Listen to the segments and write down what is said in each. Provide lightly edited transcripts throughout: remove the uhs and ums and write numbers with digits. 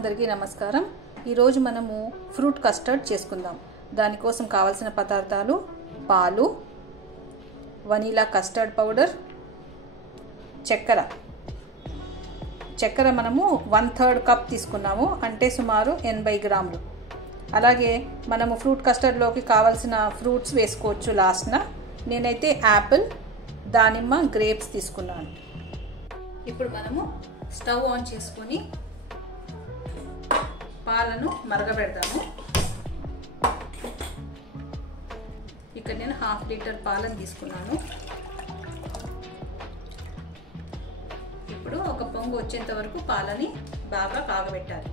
అందరికీ నమస్కారం। ఈ రోజు మనము ఫ్రూట్ కస్టర్డ్ చేసుకుందాం। దాని కోసం కావాల్సిన పదార్థాలు పాలు, వనిలా కస్టర్డ్ పౌడర్, చక్కెర మనము 1/3 కప్ తీసుకున్నాము, అంటే సుమారు 80 గ్రాములు। అలాగే మనము ఫ్రూట్ కస్టర్డ్ లోకి కావాల్సిన ఫ్రూట్స్ వేసుకోవచ్చు లాస్ట్న। నేనైతే యాపిల్, దానిమ్మ, గ్రేప్స్ తీసుకున్నాను। ఇప్పుడు మనము స్టవ్ ఆన్ చేసుకొని పాలను మరగబెడతాము। ఇక్కడ నేను 1/2 లీటర్ పాలను తీసుకున్నాను। ఇప్పుడు ఒక పొంగు వచ్చేంత వరకు పాలని బాగా కాగబెట్టాలి।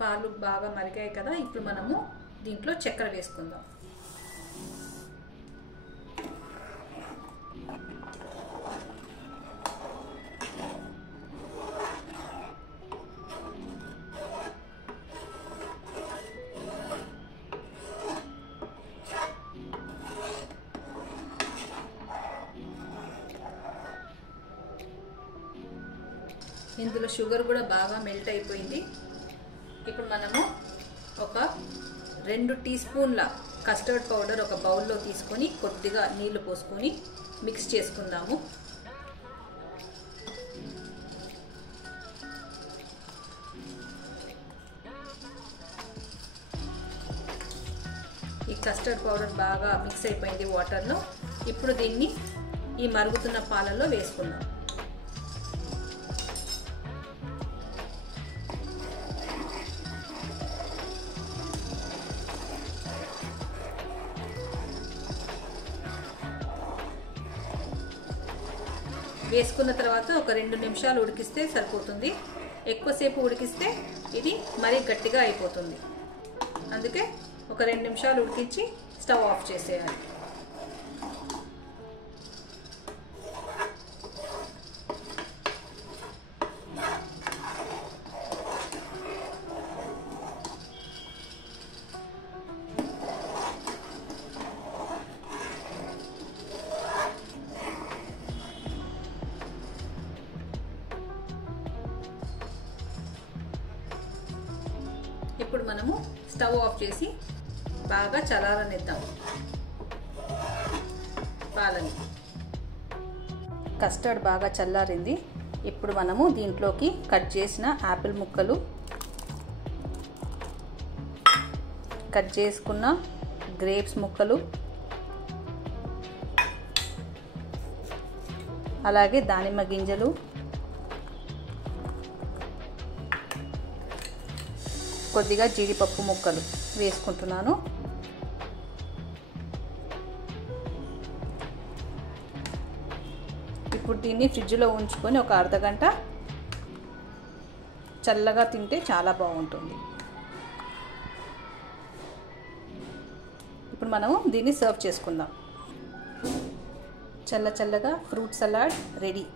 పాలు బాగా మరిగాయి కదా, ఇప్పుడు మనము దీంట్లో చక్కెర వేసుకుందాం। ఇందులో షుగర్ కూడా బాగా మెల్ట్ అయిపోయింది। ఇప్పుడు మనము ఒక 2 టీ స్పూన్ల కస్టర్డ్ పౌడర్ ఒక బౌల్లో తీసుకొని కొద్దిగా నీళ్లు పోసుకొని మిక్స్ చేసుకుందాము। ఈ కస్టర్డ్ పౌడర్ బాగా మిక్స్ అయిపోయింది వాటర్లో। ఇప్పుడు దీన్ని ఈ మరుగుతున్న పాలలో వేసుకుందాం। వేసుకున్న తర్వాత ఒక 2 నిమిషాలు ఉడికిస్తే సరిపోతుంది। ఎక్కువసేపు ఉడికిస్తే ఇది మరీ గట్టిగా అయిపోతుంది, అందుకే ఒక 2 నిమిషాలు ఉడికించి స్టవ్ ఆఫ్ చేసేయాలి। ఇప్పుడు మనము స్టవ్ ఆఫ్ చేసి బాగా చల్లారనిద్దాం పాలని। కస్టర్డ్ బాగా చల్లారింది। ఇప్పుడు మనము దీంట్లోకి కట్ చేసిన యాపిల్ ముక్కలు, కట్ చేసుకున్న గ్రేప్స్ ముక్కలు, అలాగే దానిమ్మ గింజలు, కొద్దిగా జీడిపప్పు ముక్కలు వేసుకుంటున్నాను। ఇప్పుడు దీన్ని ఫ్రిడ్జ్లో ఉంచుకొని ఒక అర్ధగంట చల్లగా తింటే చాలా బాగుంటుంది। ఇప్పుడు మనము దీన్ని సర్వ్ చేసుకుందాం। చల్లగా ఫ్రూట్ సలాడ్ రెడీ।